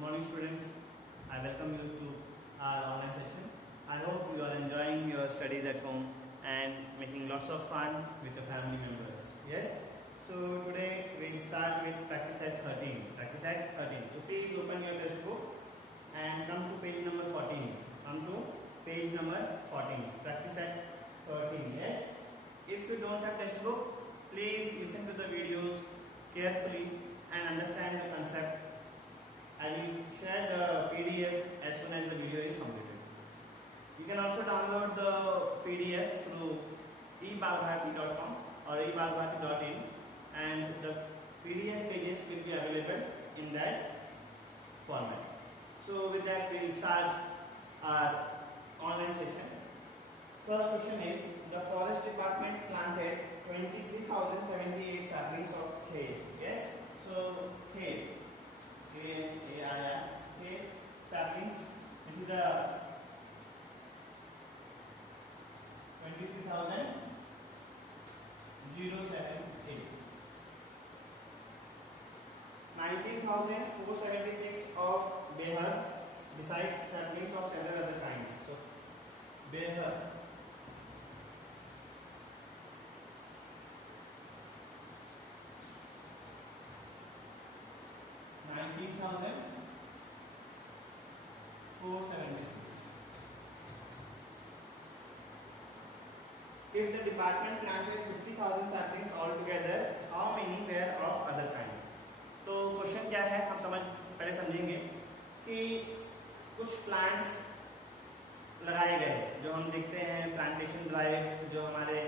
morning students. I welcome you to our online session. I hope you are enjoying your studies at home and making lots of fun with your family members. Yes? So today we will start with practice set 13. Practice set 13. So please open your textbook and come to page number 14. Come to page number 14. Practice set 13. Yes? If you don't have textbook, please listen to the videos carefully and understand the concept. I will share the PDF as soon as the video is completed. You can also download the PDF through ebalbharati.com or ebalbharati.in, and the PDF pages will be available in that format. So with that, we will start our online session. First question is, the forest department planted 23,078 saplings of kale. Yes? So kale. K saplings. This is the 23,078. 19,476 of behar, besides saplings of several other kinds. So behar. 19,476. If the department planted 50,000 saplings altogether, how many were of other kind? तो question क्या है, हम पहले समझेंगे कि कुछ plants लगाए गए जो हम देखते हैं प्लांटेशन ड्राइव जो हमारे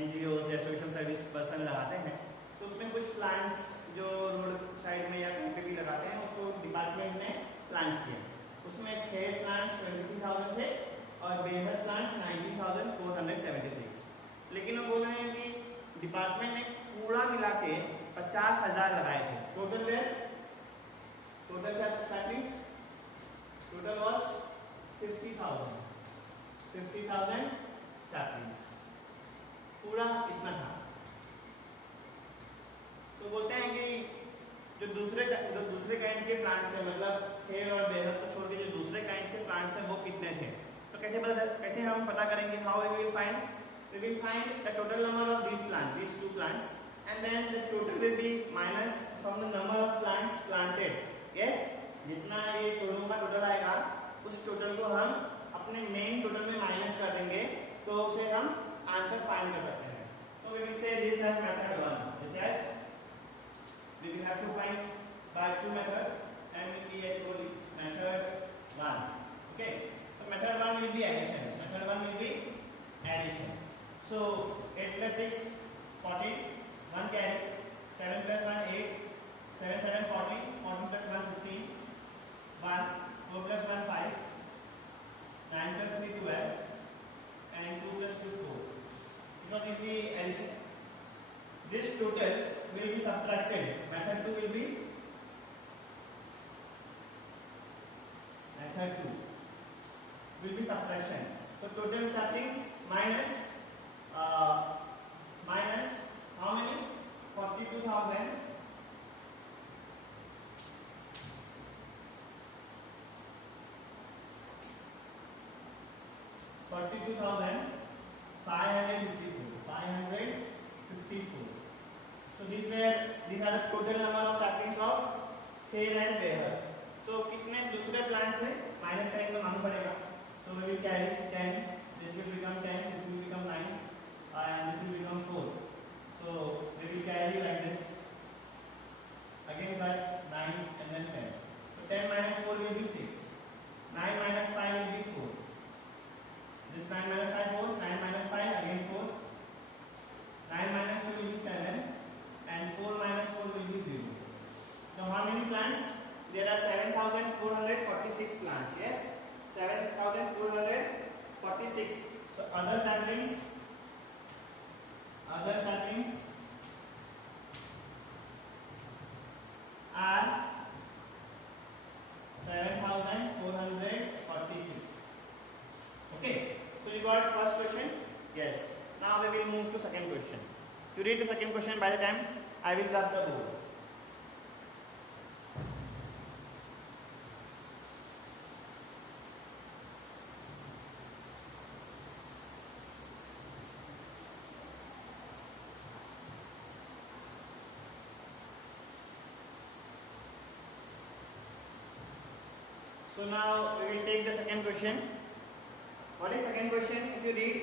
NGOs या सोशल सर्विस पर्सन लगाते हैं, तो उसमें कुछ प्लांट्स जो रोड साइड में या कहीं पे भी लगाते हैं उसको डिपार्टमेंट ने प्लांट किया. उसमें खेल प्लांट्स 23,000 थे और बेहद प्लांट्स 19,476. लेकिन वो बोल रहे हैं कि डिपार्टमेंट ने पूरा मिला के 50,000 लगाए थे. Total saplings total was 50,000 saplings. पूरा इतना था. तो बोलते हैं कि जो दूसरे काइंड के प्लांट्स थे, मतलब खेल और बेहद को छोड़ के जो दूसरे काइंड से प्लांट्स थे वो कितने थे. तो कैसे हम पता करेंगे? How we will find the total number of these two plants, and then the total will be minus from the number of plants planted. Yes, जितना ये दोनों का टोटल आएगा उस टोटल को हम अपने मेन टोटल में माइनस कर देंगे, तो उसे हम आंसर फाइंड कर सकते हैं. तो we will say this as method 1. Yes, we will have to find by two methods, METHOD, method 1. Okay, so method 1 will be addition. So 8 plus 6 14, 1 carry, 7 plus 1 8, 7 7 14, 14 plus 1 15, 1 4 plus 1 5, 9 plus 3 12, and 2 plus 2 4. It was easy addition. This total will be subtracted. Method 2 will be subtraction. So total saplings minus how many? 42,000. 554. So these are the total number of saplings of kale and behar. तो कितने दूसरे plant से minus करेंगे तो मालूम पड़ेगा. So we will carry 10. This will become 10. This will become 9, and this will become 4. So we will carry like this. Again 5, 9, and then 10. So 10 minus 4 will be 6. 9 minus 5 will be 4. This 9 minus 5 4. 9 minus 5 again 4. 9 minus 2 will be 7, and 4 minus 4 will be 0. So how many plants? There are 7,446 plants. Yes, 7,446. So other saplings are 7,446. Okay, so you got first question. Yes, now we will move to second question. You read the second question. By the time I will grab the board. So now we will take the second question. What is second question? If you read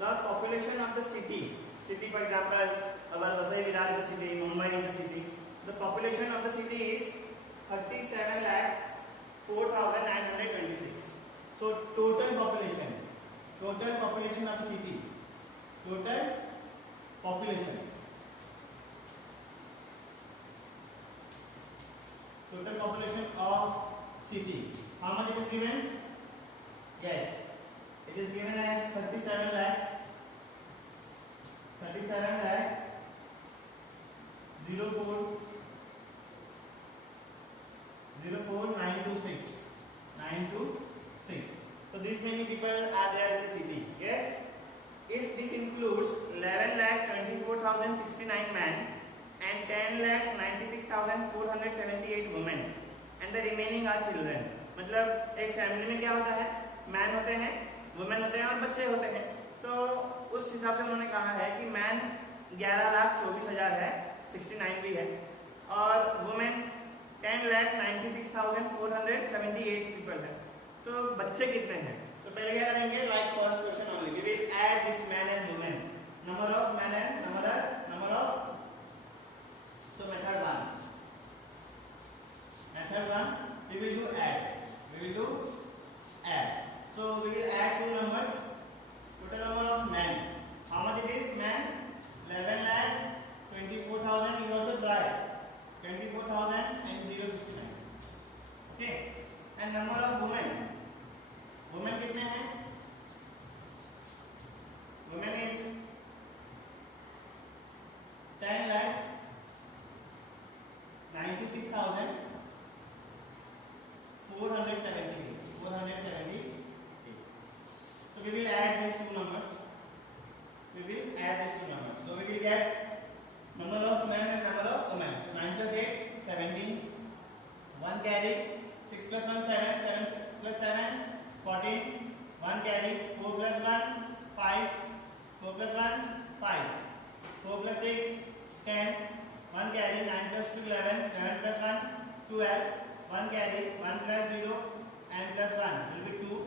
the population of the city, for example, our Vasai Virar is a city, Mumbai is a city. The population of the city is 37,04,926. So total population of the city, total population of city. How much it is given? Yes, it is given as 37 lakh 926. So these many people are there in the city. Yes. If this includes 11,24,069 men and 10,96,478 women and the remaining are children. मतलब एक family में क्या होता है, man होते हैं, women होते हैं और बच्चे होते हैं. तो उस हिसाब से उन्होंने कहा है कि मैन 11,24,000 है, 69 भी है, और वुमेन 10,96,478 पीपल है. तो बच्चे कितने हैं? तो पहले क्या करेंगे, like first question only, we will add this man and women, number of man and number of. So method 1, we will do add. So we will add two numbers. Total number of men. How much it is? Men 11,24,000. You also try 24,000 and 069. Okay. And number of women. Women कितने हैं? Women is 10,96,478. So we will add these two numbers. So we will get number of men and number of women. So 9 plus 8, 17. 1 carry. 6 plus 1, 7. 7 plus 7, 14. 1 carry. 4 plus 1, 5. 4 plus 1, 5. 4 plus 6, 10. 1 carry. 9 plus 2, 11. 11 plus 1, 12. 1 carry. 1 plus 0 and plus 1 will be 2.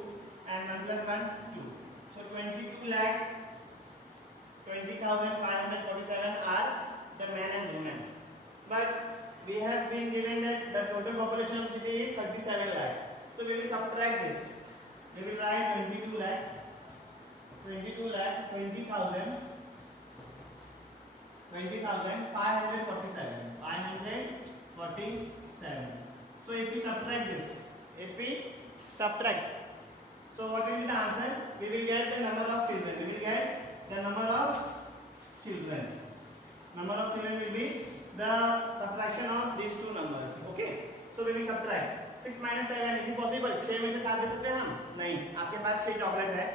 And 1 plus 1, 2. So 22,20,547 are the men and women. But we have been given that the total population of the city is 37 lakh. So we will subtract this. We will write 22 lakh 20,547. So if we subtract this, so what will be the answer? We will get the number of children. Number of children will be the subtraction of these two numbers. Okay. So we will subtract 6 minus 7. Is it possible? 6 में से 7 दे सकते हैं हम? नहीं. आपके पास 6 chocolate है.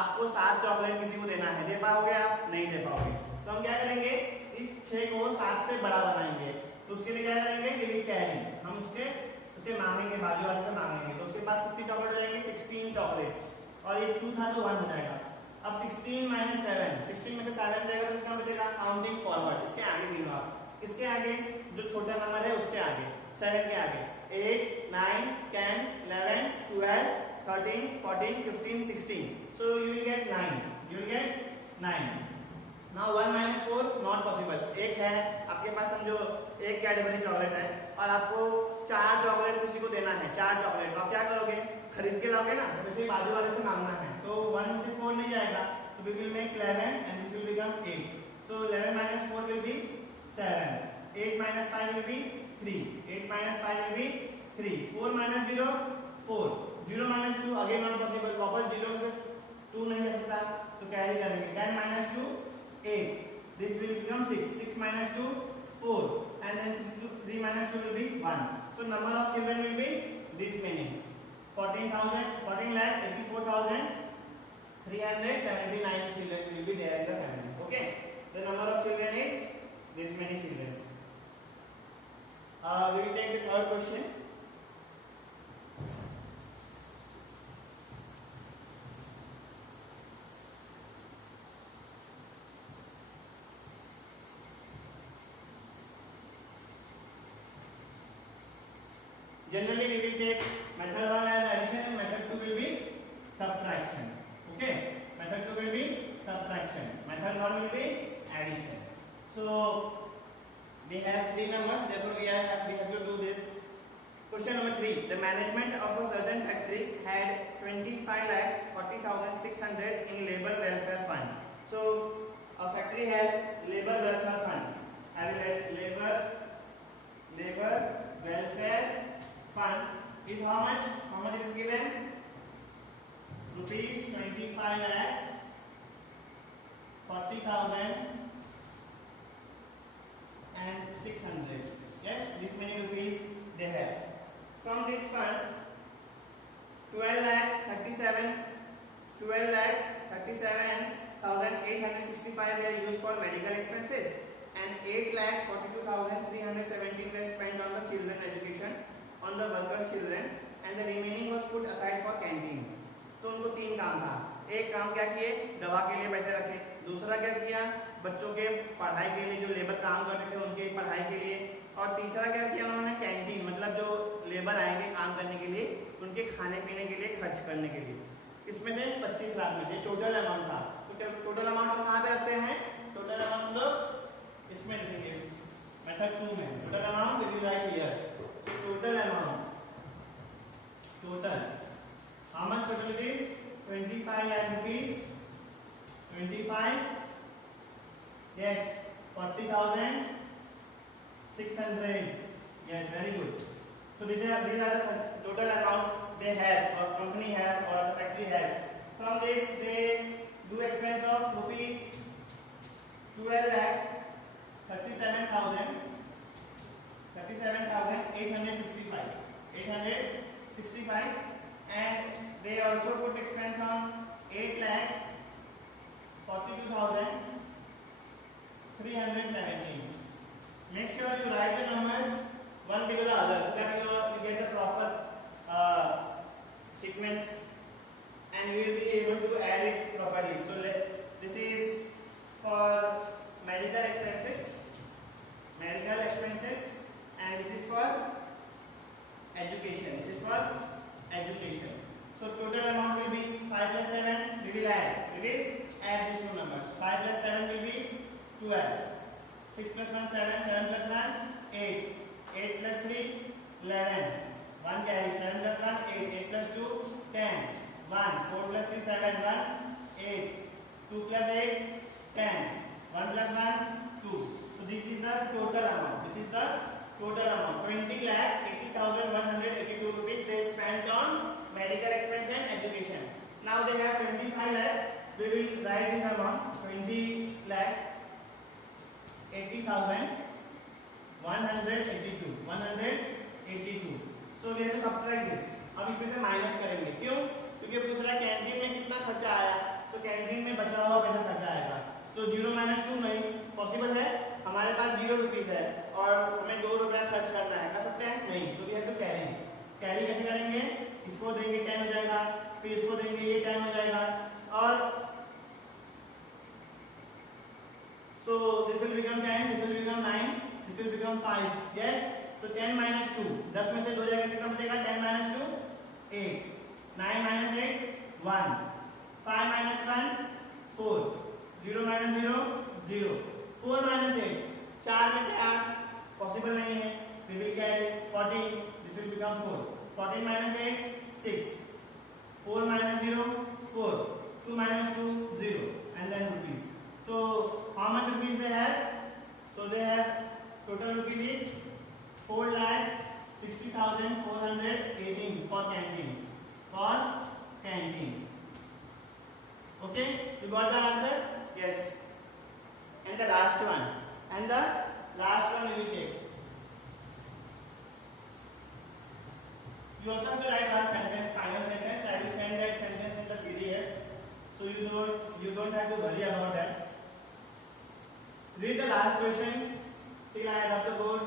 आपको 7 chocolate किसी को देना है. दे पाओगे आप? नहीं दे पाओगे. तो हम क्या करेंगे? इस 6 को 7 से बड़ा बनाएंगे. तो उसके लिए क्या करेंगे? We will carry. हम उसके मांगेंगे, बाजू वाले से मांगेंगे. तो उसके पास कितनी चॉकलेट हो जाएंगी? 16 चॉकलेट्स. और ये 2 था तो 1 हो जाएगा. अब 16 minus 7. 16 में से 7 जाएगा तो कितना बचेगा? Counting forward. इसके आगे भी आप. इसके आगे जो छोटा नंबर है उसके आगे 7 के आगे 8, 9, 10, 11, 12, 13, 14, 15, 16. So you will get 9. Now 1 minus 4 not possible. एक है आपके पास, समझो एक कैडबरी चॉकलेट है और आपको 4 चॉकलेट किसी को देना है. 4 चॉकलेट आप क्या करोगे? खरीद के लाओगे ना. वैसे बाजू वाले से मांगना है तो 1 से 4 नहीं जाएगा. तो we will make 11 and this will become 8. So 11 minus 4 will be 7. 8 minus 5 will be 3. 8 minus 5 will be 3. 4 minus 0, 4. 0 minus 2 again not possible. वापस 0 से 2 नहीं जा सकता तो कैरी करेंगे. 10 minus 2, 8. This will become 6. 6 minus 2, 4. And then 3 minus 2 will be 1. So number of children will be this many. 14,84,379 children will be there in the family. Okay. The number of children is this many children. We will take the third question. Generally we will take method 1 as addition and method 2 will be subtraction. Okay, method 2 will be subtraction, method 1 will be addition. So we have three numbers, therefore we have to do this. Question number 3. The management of a certain factory had 25,40,600 in labor welfare fund. So a factory has labor welfare fund. I will write labor welfare fund is how much? How much it is given? Rupees 25,40,000 and 600. Yes, this many rupees they have. From this fund, 12,37,865 were used for medical expenses and 8,42,317 were spent on the children education, on the workers' children, and the remaining was put aside for canteen. तो उनको तीन काम था. एक काम क्या किए? दवा के लिए पैसे रखे. दूसरा क्या किया? बच्चों के पढ़ाई के लिए, जो लेबर काम करते थे उनके पढ़ाई के लिए. और तीसरा क्या किया उन्होंने? कैंटीन, मतलब जो लेबर आएंगे काम करने के लिए उनके खाने पीने के लिए खर्च करने के लिए. इसमें से 25 लाख में से टोटल अमाउंट था. तो टोटल अमाउंट हम कहाँ पे रखते हैं? टोटल अमाउंट हम लोग इसमें लिखेंगे, मेथड 2 में. Total amount we will write here. So total amount, total how much total it is? 25 lakh rupees. 25, yes, 40,600. Yes, very good. So these are the total amount they have, or company have, or the factory has. From this they do expense of rupees 865, and they also put expense on 8,42,317. Make sure you write the numbers one below the other so that you get the proper sequence and you will be able to add it properly. So this is for medical expenses, and this is for education. So total amount will be 5 plus 7. We will add these two numbers. 5 plus 7 will be 12. 6 plus 1 7. 7 plus 1 8. 8 plus 3 11. 1 carry. 7 plus 1 8. 8 plus 2 10. 1. 4 plus 3 7. 1 8. 2 plus 8 10. 1 plus 1 2. So this is the total amount. 20,80,182 rupees they spent on medical expense and education. Now they have 25 lakh. We will write this amount, 20,80,182. So we have to subtract this. अब इसमें से minus करेंगे. क्यों? क्योंकि पूछ रहा है canteen में कितना खर्चा आया, तो कैंटीन में बचा हुआ पैसा खर्चा आएगा. तो 0 - 2 नहीं पॉसिबल है. हमारे पास 0 रुपीस है और हमें 2 रुपया खर्च करना है. कर सकते हैं? नहीं. तो we have to carry. Carry कैसे करेंगे? इसको देंगे 10 हो जाएगा, फिर इसको देंगे ये 10 हो जाएगा, और so this will become 10, this will become 9, this will become 5. Yes. तो 10 - 2, 10 में से 2 जाएगा कितना बचेगा? 10 - 2 8. 9 - 8 1. 5 - 1 4. 0 - 0 0. 4 - 8 4 में से 8 पॉसिबल नहीं है. We will carry 14. This will become 4. 14 - 8 6. 4 - 0 4. 2 - 2 0, and then rupees. So how much rupees they have? So they have total rupees is 4,60,418 for canteen. Okay, you got the answer? Yes. And the last one we will take. You also have to write one sentence, final sentence. I will send that sentence in the PDF, so you don't have to worry about that. Read the last question till I have the board.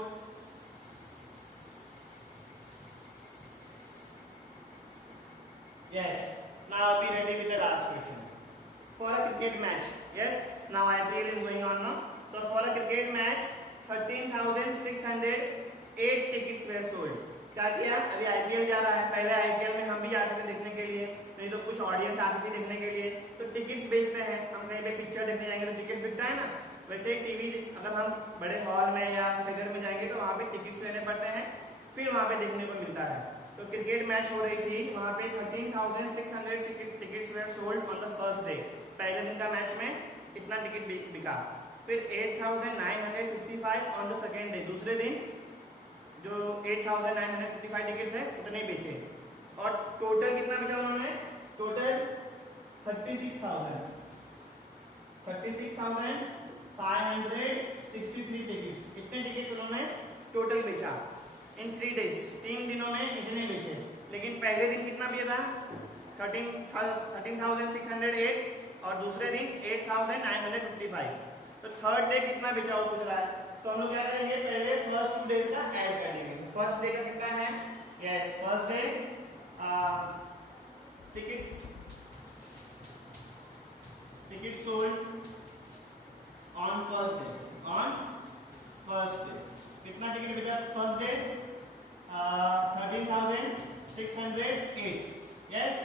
Yes. Now be ready with the last question. For a cricket match, yes. Now IPL is going on now. So for a cricket match, 13,608 tickets were sold. क्या किया, अभी IPL जा रहा है, पहले IPL में हम भी आते थे देखने के लिए, नहीं तो कुछ ऑडियंस आती थी देखने के लिए, तो टिकट्स बेचते हैं, हम कहीं पे पिक्चर देखने जाएंगे तो टिकट्स बिकता है ना, वैसे ही टीवी अगर हम बड़े हॉल में या थिएटर में जाएंगे तो वहाँ पे टिकट्स लेने पड़ते हैं, फिर वहाँ पे देखने को मिलता है। तो क्रिकेट मैच हो रही थी, वहाँ पे 13,600 tickets were sold on the first day, पहले दिन का मैच में इतना टिकट बिका। फिर 8,955 ऑन द सेकेंड डे, दूसरे दिन जो 8,955 टिकट्स है उतने बेचे, और टोटल कितना बेचा उन्होंने, टोटल 36,563 टिकट्स, इतने टिकट्स उन्होंने टोटल बेचा इन 3 डेज, 3 दिनों में इतने बेचे। लेकिन पहले दिन कितना बेचा, 13,608 और दूसरे दिन 8,955, तो थर्ड डे कितना बेचा वो पूछ रहा है, तो हम लोग क्या करेंगे, पहले फर्स्ट 2 डेज का ऐड कर देंगे। फर्स्ट डे का कितना है, yes first day tickets sold on first day, कितना टिकट बेचा फर्स्ट डे, 13,608, यस,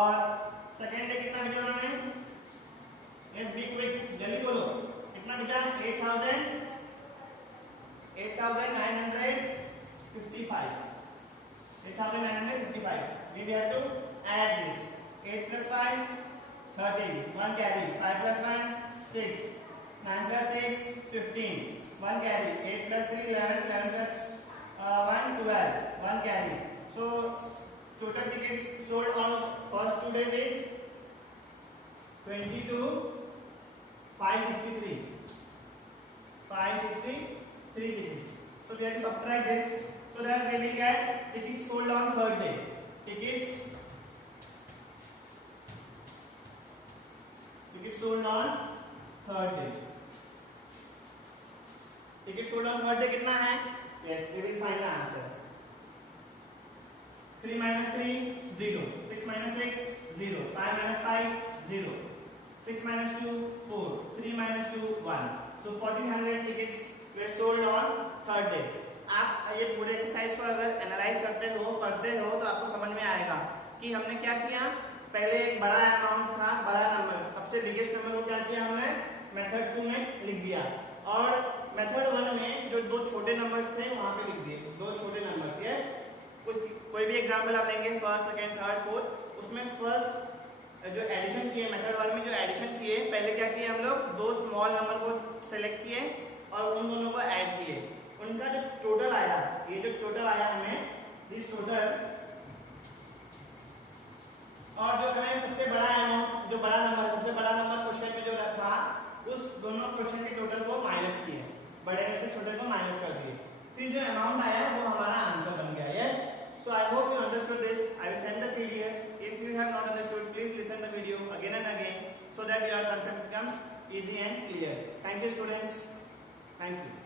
और सेकेंड डे कितना बेचा उन्होंने, यस बी क्विक जल्दी बोलो, कितना बेचा, 8,955, we have to add this, 8 plus 5 13, 1 carry, 5 plus 1 6, 9 plus 6 15, 1 carry, 8 plus 3 11, 11 plus 1 12, 1 carry. So total tickets sold on first 2 days is 22,563 tickets. So we have to subtract this so that we will get tickets sold on third day. Tickets sold on third day. Tickets sold on third day कितना है? Yes, we will find the answer. 3 minus 3 0, 6 minus 6 0, 5 minus 5 0, 6 minus 2 4, 3 minus 2 1. So 1400 tickets were sold on third day. आप ये पूरे exercise को अगर analyse करते हो, पढ़ते हो, तो आपको समझ में आएगा कि हमने क्या किया। पहले एक बड़ा अमाउंट था, बड़ा नंबर, सबसे बिगेस्ट नंबर को क्या किया हमने, मेथड 2 में लिख दिया, और मेथड 1 में जो 2 छोटे नंबर्स थे वहां पे लिख दिए, 2 छोटे नंबर्स। यस, कोई भी एग्जांपल आप लेंगे, फर्स्ट सेकंड थर्ड फोर्थ, उसमें फर्स्ट जो एडिशन किए, मेथड 1 में जो एडिशन किए, पहले क्या किए हम लोग, 2 स्मॉल नंबर को सेलेक्ट किए और उन दोनों को ऐड किए, उनका जो टोटल आया, ये जो टोटल आया हमें, दिस टोटल, और जो हमें सबसे बड़ा अमाउंट, जो बड़ा नंबर, सबसे बड़ा नंबर क्वेश्चन में जो था, उस दोनों क्वेश्चन के टोटल को माइनस किए, बड़े में से छोटे को माइनस कर दिए, फिर जो अमाउंट आया वो हमारा आंसर बन गया। Yes, so I hope you understood this. I will send the PDF, if you have not understood please listen the video again and again so that your concept becomes easy and clear. Thank you students, thank you.